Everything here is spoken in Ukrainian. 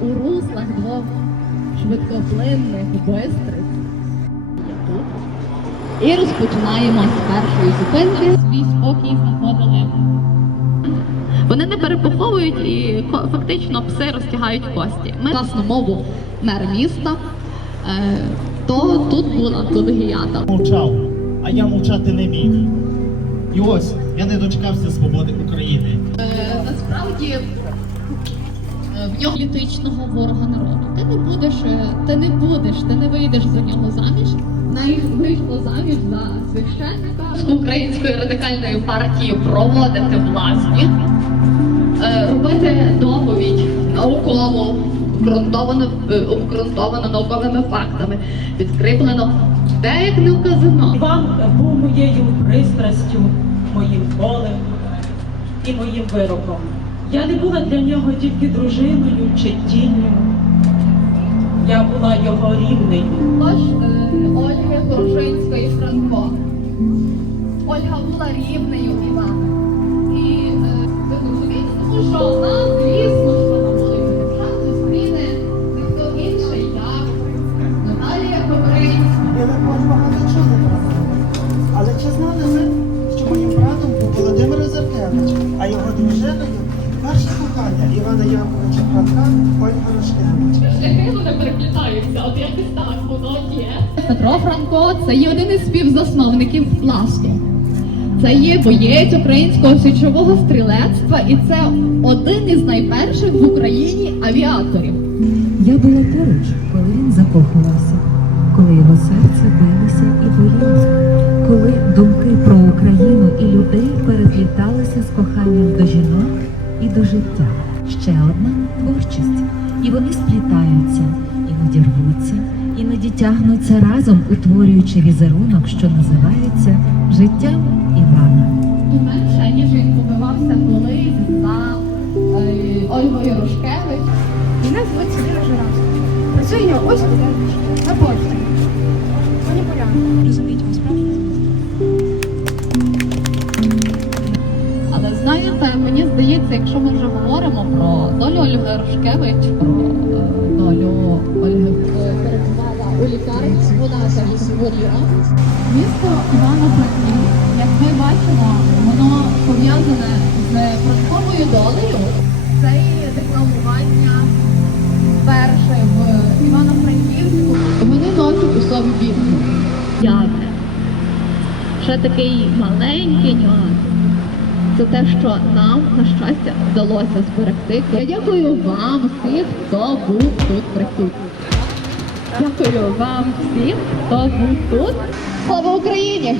у руслах двох швидкоплинних тут. І розпочинаємо з першої зупинки. Свій спокій знаходили. Вони не перепоховують і фактично пси розтягають кості. Ми власну мову мер міста, е, то тут була тут гіята. мовчав, а я мовчати не міг. І ось я не дочекався свободи України. Е, насправді в нього політичного ворога народу. Ти не будеш, е, ти не будеш, ти не вийдеш за нього заміж. Навіть вийшло заміж за священника української радикальної партії проводити власні, е, робити доповідь наукову, обґрунтовану, е, обґрунтовану науковими фактами, підкріплено де як не вказано. Іван був моєю пристрастю, моїм болем і моїм вироком. Я не була для нього тільки дружиною чи тінню. Я була його рівнею. Тож е, Ольги Грушинської Франко. Ольга була рівнею Івана. І е, ви розумієте, тому що нам, звісно, що на вулиці Державної зустріне ніхто інший, як Наталія Кобринська. Івана Яковича Франка Ольга Рашкевич. Шляхи вони переплітаються, от якось так воно є. Петро Франко це є один із співзасновників пласту. Це є боєць українського січового стрілецтва, і це один із найперших в Україні авіаторів. Я була поруч, коли він закохувався, коли його серце билося і боліло, коли думки про Україну і людей перепліталися з коханням до жінок і до життя. Ще одна творчість, і вони сплітаються, іноді рвуться, іноді тягнуться разом, утворюючи візерунок, що називається життям Івана. Не менше, ніж він побивався колись за е, Ольгою Рушкевич. Мене звуть Сергій Жиравський. Працюю я ось тут, на почті. Маніпулянт. Розумієте, ви справді? Але знаєте, мені здається, якщо ми вже говоримо про долю Ольги Рушкевич, про е, долю Ольги е, перебувала у лікарні, вона теж захворіла. Місто Івано-Франківськ, як ми бачимо, воно пов'язане з франковою долею. Це є декламування перше в Івано-Франківську. Вони носять у собі Біблію. Явне. Ще такий маленький нюанс це те, що нам, на щастя, вдалося зберегти. Я дякую вам всім, хто був тут присутній. Дякую вам всім, хто був тут. Слава Україні!